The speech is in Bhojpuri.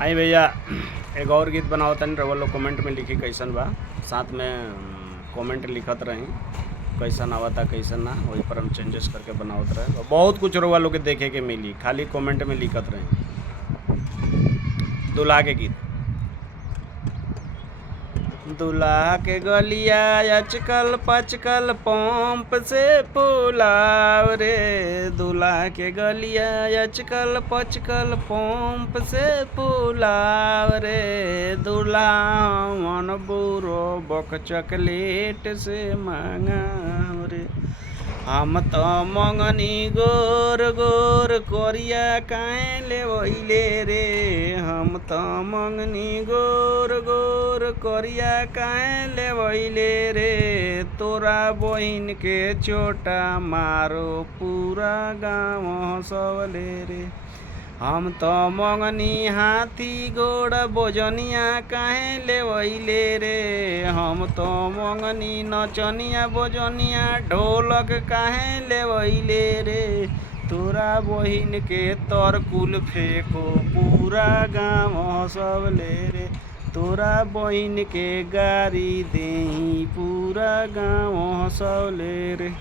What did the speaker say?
आई भैया एक और गीत बनाओ तनी रउआ लोग कमेंट में लिखी कैसन बा। साथ में कमेंट लिखत रही कैसन आवता कैसन ना, वही पर हम चेंजेस करके बनावत रहे। बहुत कुछ रउआ लोग के देखे के मिली, खाली कमेंट में लिखत रही। दुल्हा के गीत। दुल्हा के गलिया अचकल पचकल पंप से पुलाव रे। दुल्हा के गलिया अचकल पचकल पंप से पुलाव रे। दुल्हा मन बुरो बक चॉकलेट से मांगाव रे। हम तो मंगनी गोर गोर कोरिया काहे ले वहिले रे। हम तो मंगनी गोर गोर कोरिया काहे ले वहिले रे। तोरा बहिन के चोटा मारो पूरा गाँव हंसवले रे। हम तो मंगनी हाथी घोड़ा बोजनिया काहे ले वहिले रे। हम तो मंगनी नचनिया बोजनिया ढोलक काहे ले वहिले रे। तोरा बहिन के तरकुल फेंको पूरा गाँव हंसवले रे। तोरा बहिन के गारी देही पूरा गाँव हंसवले रे।